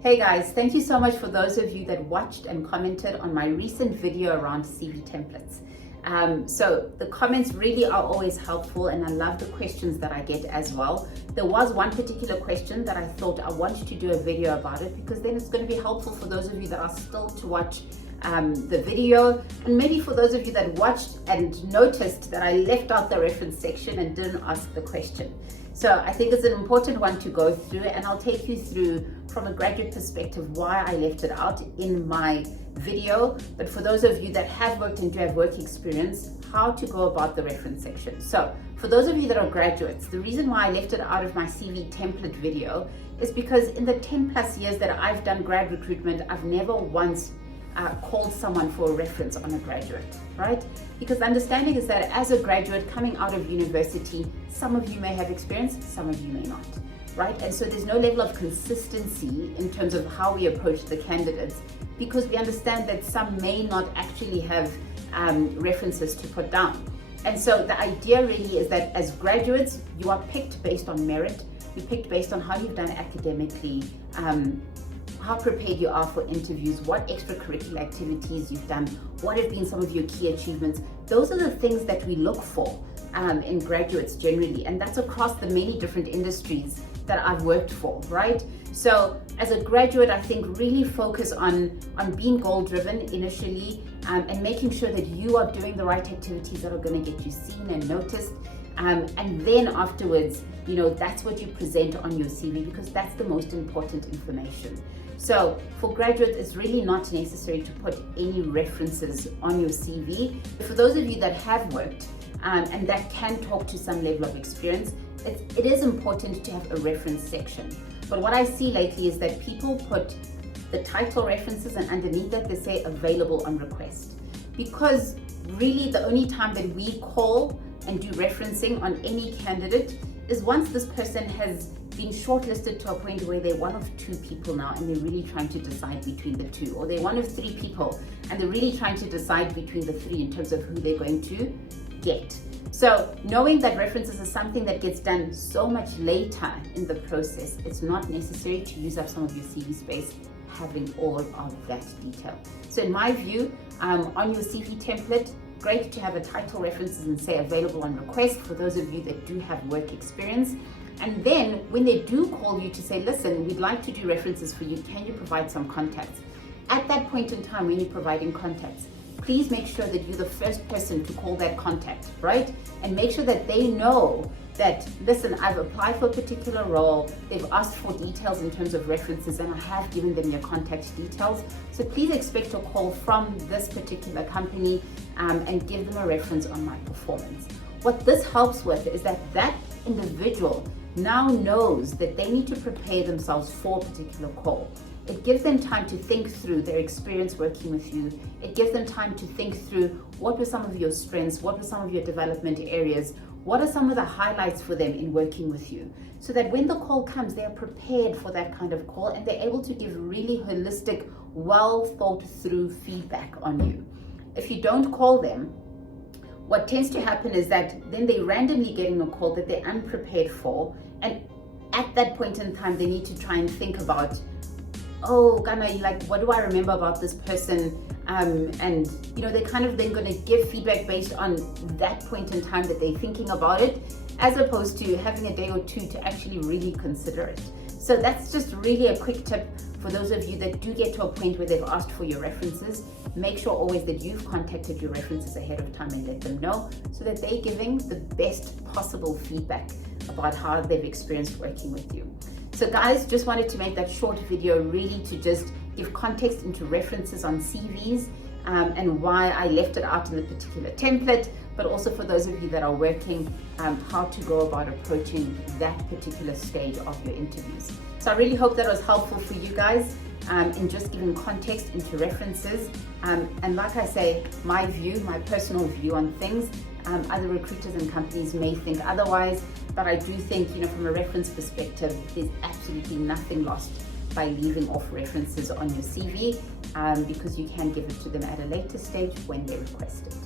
Hey guys, thank you so much for those of you that watched and commented on my recent video around CV templates. So the comments really are always helpful, and I love the questions that I get as well. There was one particular question that I thought I wanted to do a video about it, because then it's going to be helpful for those of you that are still to watch the video, and maybe for those of you that watched and noticed that I left out the reference section and didn't ask the question. So I think it's an important one to go through, and I'll take you through from a graduate perspective why I left it out in my video. But for those of you that have worked and do have work experience, how to go about the reference section. So for those of you that are graduates, the reason why I left it out of my CV template video is because in the 10 plus years that I've done grad recruitment, I've never once called someone for a reference on a graduate, right? Because the understanding is that as a graduate coming out of university, some of you may have experience, some of you may not, right? And so there's no level of consistency in terms of how we approach the candidates, because we understand that some may not actually have references to put down. And so the idea really is that as graduates, you are picked based on merit, you're picked based on how you've done academically, how prepared you are for interviews, what extracurricular activities you've done, what have been some of your key achievements. Those are the things that we look for in graduates generally, and that's across the many different industries that I've worked for, right? So as a graduate, I think really focus on being goal-driven initially, and making sure that you are doing the right activities that are going to get you seen and noticed. And then afterwards, that's what you present on your CV, because that's the most important information. So for graduates, it's really not necessary to put any references on your CV. For those of you that have worked and that can talk to some level of experience, it is important to have a reference section. But what I see lately is that people put the title references, and underneath that they say available on request. Because really the only time that we call and do referencing on any candidate is once this person has been shortlisted to a point where they're one of two people now and they're really trying to decide between the two, or they're one of three people and they're really trying to decide between the three in terms of who they're going to get. So knowing that references is something that gets done so much later in the process, it's not necessary to use up some of your CV space having all of that detail. So in my view, on your CV template, great to have a title references and say available on request for those of you that do have work experience. And then when they do call you to say, listen, we'd like to do references for you, can you provide some contacts? At that point in time, when you're providing contacts, please make sure that you're the first person to call that contact, right? And make sure that they know that, listen, I've applied for a particular role, they've asked for details in terms of references, and I have given them your contact details. So please expect a call from this particular company and give them a reference on my performance. What this helps with is that that individual now knows that they need to prepare themselves for a particular call. It gives them time to think through their experience working with you. It gives them time to think through what were some of your strengths, what were some of your development areas, what are some of the highlights for them in working with you, so that when the call comes, they're prepared for that kind of call and they're able to give really holistic, well thought through feedback on you. If you don't call them, what tends to happen is that then they randomly getting a call that they're unprepared for, and at that point in time, they need to try and think about, oh, Ghana, like, what do I remember about this person? And they're kind of then going to give feedback based on that point in time that they're thinking about it, as opposed to having a day or two to actually really consider it. So that's just really a quick tip for those of you that do get to a point where they've asked for your references. Make sure always that you've contacted your references ahead of time and let them know, so that they're giving the best possible feedback about how they've experienced working with you. So guys, just wanted to make that short video really to just give context into references on CVs and why I left it out in the particular template, but also for those of you that are working, how to go about approaching that particular stage of your interviews. So I really hope that was helpful for you guys in just giving context into references. And like I say, my personal view on things, other recruiters and companies may think otherwise, but I do think, from a reference perspective, there's absolutely nothing lost by leaving off references on your CV, because you can give it to them at a later stage when they request it.